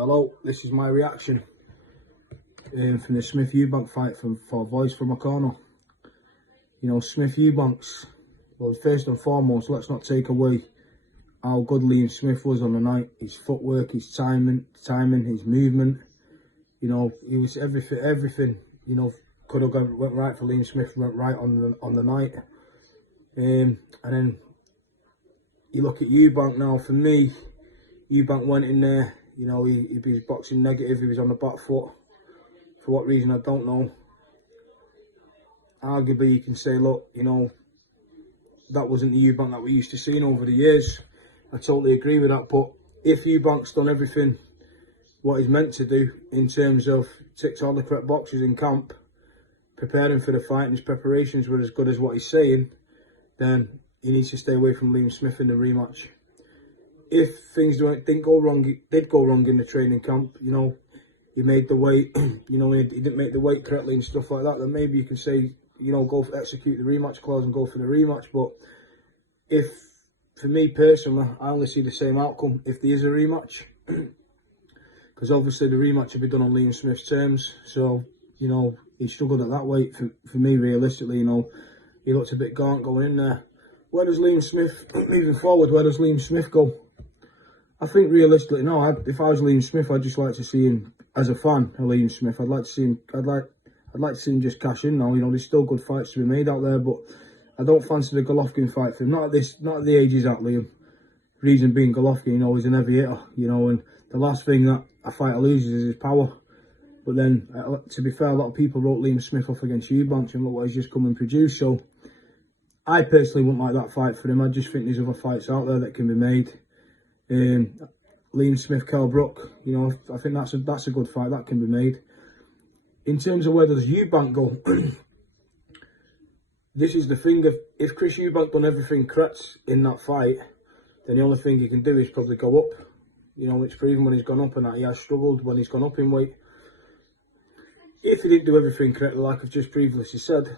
Hello, this is my reaction from the Smith-Eubank fight for Voice from a Corner. You know, Smith-Eubanks, well, first and foremost, let's not take away how good Liam Smith was on the night. His footwork, his timing, his movement. You know, he was everything, you know, could have went right for Liam Smith, went right on the night. And then you look at Eubank now. For me, Eubank went in there. You know, he was boxing negative, he was on the back foot. For what reason, I don't know. Arguably, you can say, look, you know, that wasn't the Eubank that we used to seeing over the years. I totally agree with that, but if Eubank's done everything what he's meant to do in terms of ticks all the correct boxes in camp, preparing for the fight and his preparations were as good as what he's saying, then he needs to stay away from Liam Smith in the rematch. If things did go wrong in the training camp, you know, he made the weight, you know, he didn't make the weight correctly and stuff like that, then maybe you can say, you know, execute the rematch clause and go for the rematch. But if, for me personally, I only see the same outcome if there is a rematch. Because obviously the rematch will be done on Liam Smith's terms. So, you know, he struggled at that weight. For me, realistically, you know, he looked a bit gaunt going in there. Where does Liam Smith, moving forward, where does Liam Smith go? I think realistically, no, if I was Liam Smith, I'd just like to see him, as a fan of Liam Smith, I'd like to see him, I'd like to see him just cash in now. You know, there's still good fights to be made out there, but I don't fancy the Golovkin fight for him. Not at the age he's at, Liam. Reason being, Golovkin, you know, he's an heavy hitter, you know, and the last thing that a fighter loses is his power. But then, to be fair, a lot of people wrote Liam Smith off against Eubank, and look what he's just come and produced. So, I personally wouldn't like that fight for him. I just think there's other fights out there that can be made. Liam Smith, Kell Brook, you know, I think that's a good fight that can be made. In terms of where does Eubank go, this is the thing. If Chris Eubank done everything correct in that fight, then the only thing he can do is probably go up. You know, it's proven when he's gone up and that he has struggled when he's gone up in weight. If he didn't do everything correctly, like I've just previously said,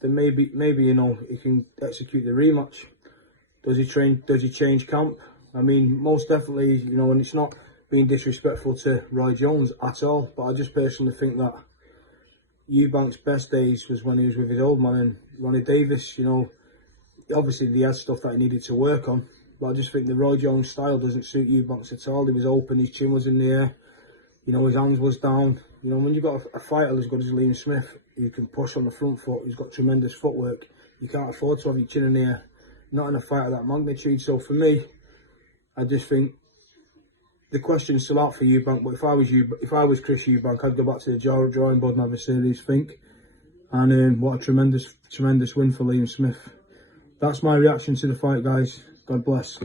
then maybe you know, he can execute the rematch. Does he change camp? I mean, most definitely, you know, and it's not being disrespectful to Roy Jones at all, but I just personally think that Eubank's best days was when he was with his old man and Ronnie Davis. You know, obviously he had stuff that he needed to work on, but I just think the Roy Jones style doesn't suit Eubanks at all. He was open, his chin was in the air, you know, his hands was down. You know, when you've got a fighter as good as Liam Smith, who can push on the front foot, he's got tremendous footwork, you can't afford to have your chin in the air, not in a fight of that magnitude. So for me, I just think the question's still out for Eubank, but if I was Chris Eubank, I'd go back to the drawing board and have a serious think. And what a tremendous win for Liam Smith. That's my reaction to the fight, guys. God bless.